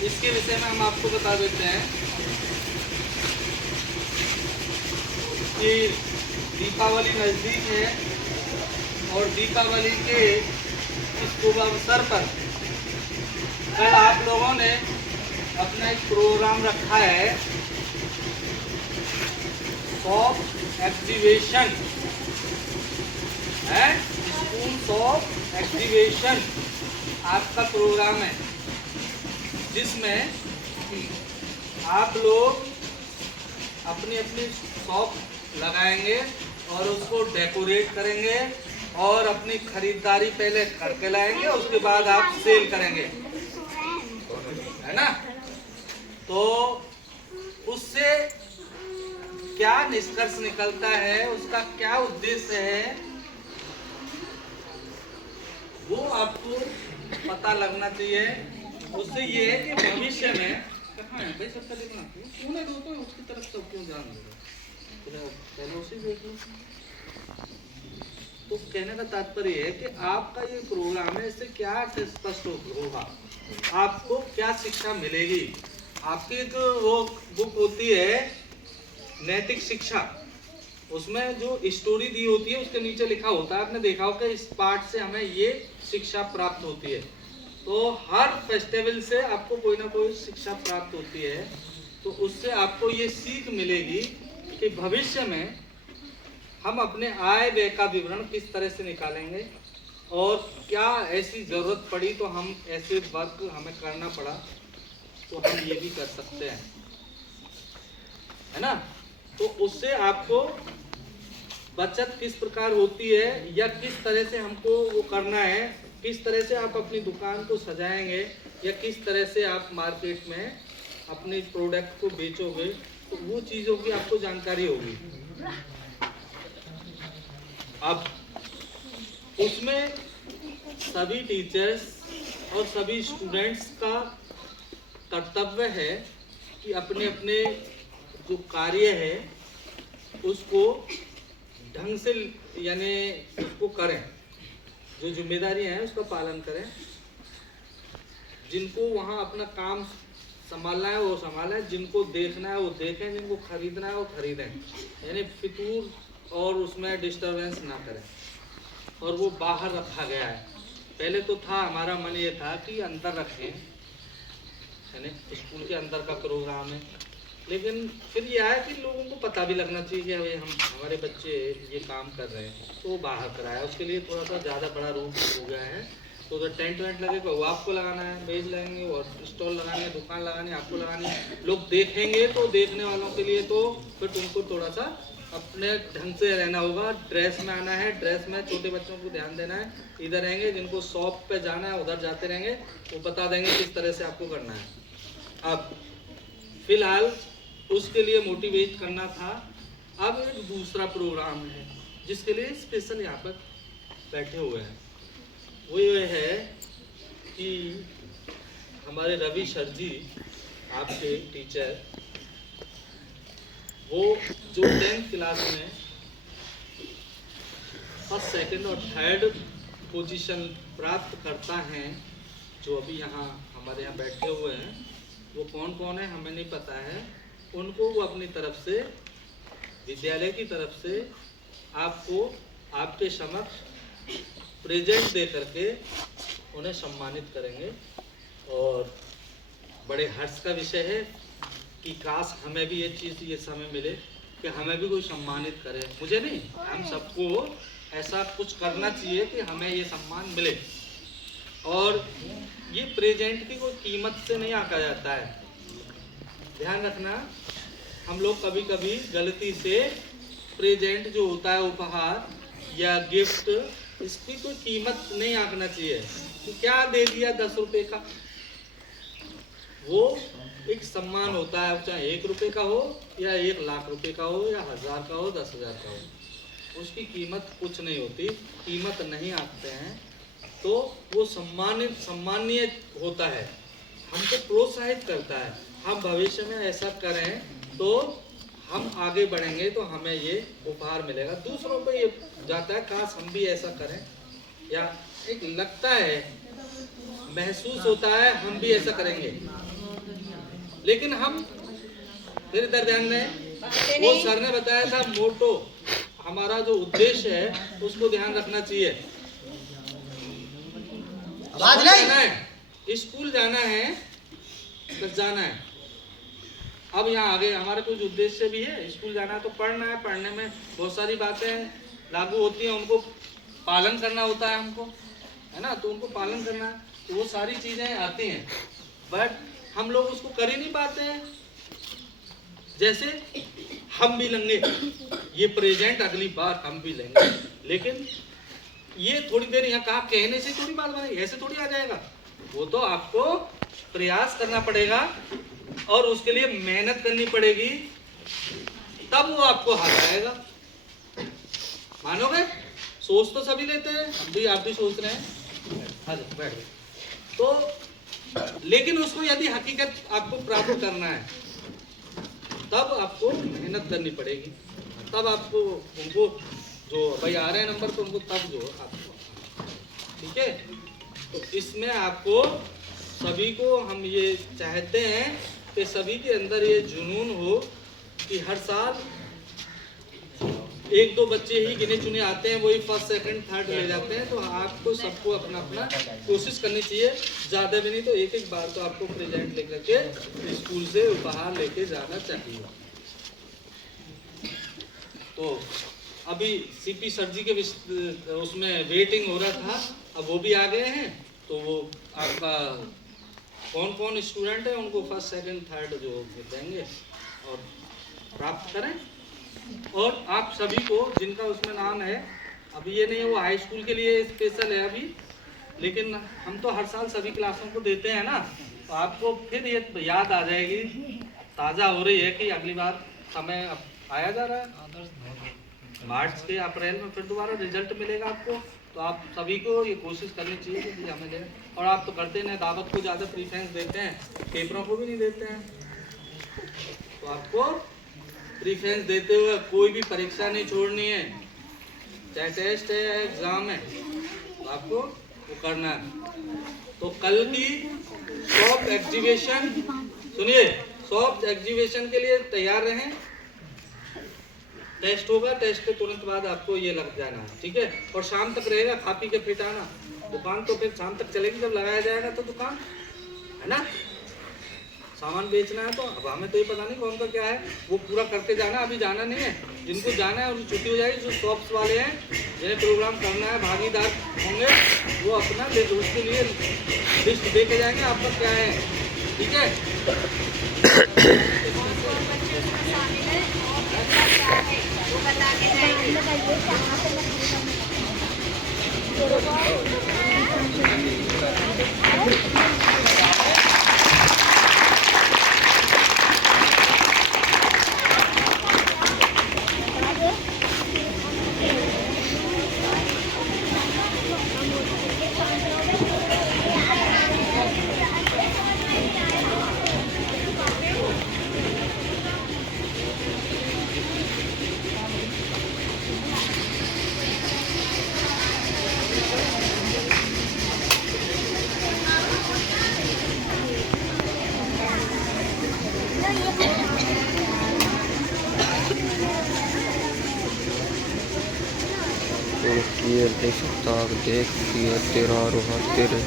इसके विषय में हम आपको बता देते हैं कि दीपावली नज़दीक है और दीपावली के इस शुभ अवसर पर कल आप लोगों ने अपना एक प्रोग्राम रखा है शॉप एक्टिवेशन है, स्कूल शॉप एक्टिवेशन आपका प्रोग्राम है, जिसमें आप लोग अपनी अपनी शॉप लगाएंगे और उसको डेकोरेट करेंगे और अपनी खरीदारी पहले करके लाएंगे, उसके बाद आप सेल करेंगे, है ना। तो उससे क्या निष्कर्ष निकलता है, उसका क्या उद्देश्य है, वो आपको पता लगना चाहिए। उससे ये है कि भविष्य में कहाँ है भाई सबका देखना क्यों नहीं दो, तो उसकी तरफ सब क्यों ध्यान दे रहे हो, पहले उसी देख लो। तो कहने का तात्पर्य है कि आपका ये प्रोग्राम है, इससे क्या स्पष्ट होगा, आपको क्या शिक्षा मिलेगी। आपकी जो वो बुक होती है नैतिक शिक्षा, उसमें जो स्टोरी दी होती है उसके नीचे लिखा होता है, आपने देखा होगा इस पाठ से हमें ये शिक्षा प्राप्त होती है। तो हर फेस्टिवल से आपको कोई ना कोई शिक्षा प्राप्त होती है। तो उससे आपको ये सीख मिलेगी कि भविष्य में हम अपने आय व्यय का विवरण किस तरह से निकालेंगे और क्या ऐसी ज़रूरत पड़ी तो हम ऐसे वर्क हमें करना पड़ा तो हम ये भी कर सकते हैं, है ना। तो उससे आपको बचत किस प्रकार होती है या किस तरह से हमको वो करना है, किस तरह से आप अपनी दुकान को सजाएंगे या किस तरह से आप मार्केट में अपने प्रोडक्ट को बेचोगे, तो वो चीज़ों की आपको जानकारी होगी। अब उसमें सभी टीचर्स और सभी स्टूडेंट्स का कर्तव्य है कि अपने अपने जो कार्य है उसको ढंग से यानी उसको करें, जो जिम्मेदारियां हैं उसका पालन करें। जिनको वहाँ अपना काम संभालना है वो संभालें, जिनको देखना है वो देखें, जिनको खरीदना है वो खरीदें, यानी फितूर और उसमें डिस्टरबेंस ना करें। और वो बाहर रखा गया है, पहले तो था हमारा मन ये था कि अंदर रखें, यानी स्कूल के अंदर का प्रोग्राम है, लेकिन फिर ये आया कि लोगों को पता भी लगना चाहिए कि भाई हम हमारे बच्चे ये काम कर रहे हैं, तो वो बाहर कराया। उसके लिए थोड़ा सा ज़्यादा बड़ा रूप हो गया है। तो उधर टेंट वेंट लगेगा, वो आपको लगाना है, मेज लगेंगे और स्टॉल लगानी है, दुकान लगानी है, आपको लगानी है। लोग देखेंगे तो देखने वालों के लिए तो फिर तुमको थोड़ा सा अपने ढंग से रहना होगा, ड्रेस में आना है, ड्रेस में छोटे बच्चों को ध्यान देना है। इधर रहेंगे, जिनको शॉप पे जाना है उधर जाते रहेंगे, वो बता देंगे किस तरह से आपको करना है। अब फिलहाल उसके लिए मोटिवेट करना था। अब एक दूसरा प्रोग्राम है जिसके लिए स्पेशल यहाँ पर बैठे हुए हैं, वो ये है कि हमारे रवि सर जी आपके टीचर, वो जो 10th क्लास में फर्स्ट सेकंड और थर्ड पोजीशन प्राप्त करता है, जो अभी यहाँ हमारे यहाँ बैठे हुए हैं, वो कौन कौन है हमें नहीं पता है, उनको वो अपनी तरफ से विद्यालय की तरफ से आपको आपके समक्ष प्रेजेंट दे करके उन्हें सम्मानित करेंगे। और बड़े हर्ष का विषय है कि काश हमें भी ये चीज़ ये समय मिले कि हमें भी कोई सम्मानित करे, मुझे नहीं, हम सबको ऐसा कुछ करना चाहिए कि हमें ये सम्मान मिले। और ये प्रेजेंट की कोई कीमत से नहीं आंका जाता है, ध्यान रखना। हम लोग कभी कभी गलती से प्रेजेंट जो होता है, उपहार या गिफ्ट, इसकी कोई कीमत नहीं आंकना चाहिए कि क्या दे दिया 10 रुपए का। वो एक सम्मान होता है, चाहे 1 रुपए का हो या 1 लाख रुपए का हो या 1000 का हो 10,000 का हो, उसकी कीमत कुछ नहीं होती, कीमत नहीं आंकते हैं। तो वो सम्मानीय होता है, हमको प्रोत्साहित करता है। हम भविष्य में ऐसा करें तो हम आगे बढ़ेंगे, तो हमें ये उपहार मिलेगा। दूसरों को ये जाता है काश हम भी ऐसा करें, या एक लगता है, महसूस होता है हम भी ऐसा करेंगे, लेकिन हम फिर इधर ध्यान दें, वो सर ने बताया था मोटो, हमारा जो उद्देश्य है उसको ध्यान रखना चाहिए। स्कूल जाना है, बस जाना है। अब यहाँ आगे हमारे कुछ उद्देश्य भी है, स्कूल जाना है तो पढ़ना है, पढ़ने में बहुत सारी बातें लागू होती हैं, उनको पालन करना होता है हमको, है ना, तो उनको पालन करना है, तो वो सारी चीजें आती हैं, बट हम लोग उसको कर ही नहीं पाते हैं। जैसे हम भी लेंगे ये प्रेजेंट, अगली बार हम भी लेंगे, लेकिन ये थोड़ी देर यहाँ कहा कहने से थोड़ी बात बनेगी, ऐसे थोड़ी आ जाएगा। वो तो आपको प्रयास करना पड़ेगा और उसके लिए मेहनत करनी पड़ेगी, तब वो आपको हाथ आएगा। मानोगे? सोच तो सभी लेते हैं, हम भी, आप भी सोच रहे हैं, हाँ बैठ गए तो, लेकिन उसको यदि हकीकत आपको प्राप्त करना है तब आपको मेहनत करनी पड़ेगी, तब आपको उनको जो भाई आ रहे हैं नंबर तो उनको तब जो आपको, ठीक है। तो इसमें आपको सभी को हम ये चाहते हैं कि सभी के अंदर ये जुनून हो कि हर साल एक दो बच्चे ही गिने चुने आते हैं, वही फर्स्ट सेकंड थर्ड ले जाते हैं। तो आपको सबको अपना अपना कोशिश करनी चाहिए, ज़्यादा भी नहीं तो एक एक बार तो आपको प्रेजेंट लेकर के स्कूल से उपहार लेके जाना चाहिए। तो अभी सीपी सर जी के उसमें वेटिंग हो रहा था, अब वो भी आ गए हैं, तो वो आपका कौन कौन स्टूडेंट है उनको फर्स्ट सेकंड थर्ड जो देंगे और प्राप्त करें। और आप सभी को जिनका उसमें नाम है, अभी ये नहीं है वो हाई स्कूल के लिए स्पेशल है अभी, लेकिन हम तो हर साल सभी क्लासों को देते हैं ना, तो आपको फिर ये याद आ जाएगी, ताज़ा हो रही है कि अगली बार समय अब आया जा रहा है मार्च के अप्रैल में, फिर दोबारा रिजल्ट मिलेगा आपको। तो आप सभी को ये कोशिश करनी चाहिए कि हमें दें, और आप तो करते नहीं, दावत को ज़्यादा प्रीफरेंस देते हैं, पेपरों को भी नहीं देते हैं। तो आपको प्रीफरेंस देते हुए कोई भी परीक्षा नहीं छोड़नी है, चाहे टेस्ट है या एग्ज़ाम है, तो आपको वो करना है। तो कल की सॉफ्ट एग्जीबिशन, सुनिए, सॉफ्ट एग्जीबिशन के लिए तैयार रहें। टेस्ट होगा, टेस्ट के तुरंत बाद आपको ये लग जाना है, ठीक है। और शाम तक रहेगा, खा पी के फिट आना। दुकान तो फिर शाम तक चलेगी, जब लगाया जाएगा तो दुकान, है ना, सामान बेचना है। तो अब हमें तो ये पता नहीं कौन सा क्या है, वो पूरा करके जाना, अभी जाना नहीं है। जिनको जाना है उनकी छुट्टी हो जाएगी, जो शॉप्स वाले हैं जिन्हें प्रोग्राम करना है, भागीदार होंगे, वो अपना उसके लिए लिस्ट दे के जाएंगे आपका क्या है, ठीक है। देख सकता, देख तेरा रोहा तेरे